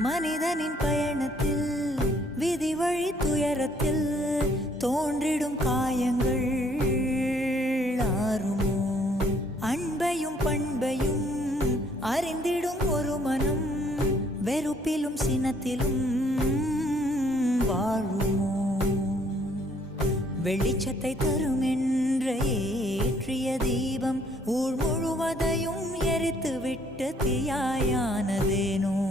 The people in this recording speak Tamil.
மனிதனின் பயணத்தில் விதி வழி துயரத்தில் தோன்றிடும் காயங்கள் ஆறுமோ? அன்பையும் பண்பையும் அறிந்திடும் ஒரு மனம் வெறுப்பிலும் சினத்திலும் வாழுமோ? வெளிச்சத்தை தரும் என்ற ஏற்றிய தீபம் ஊர் முழுவதையும் எரித்து விட்டு தீயாயானதேனோ?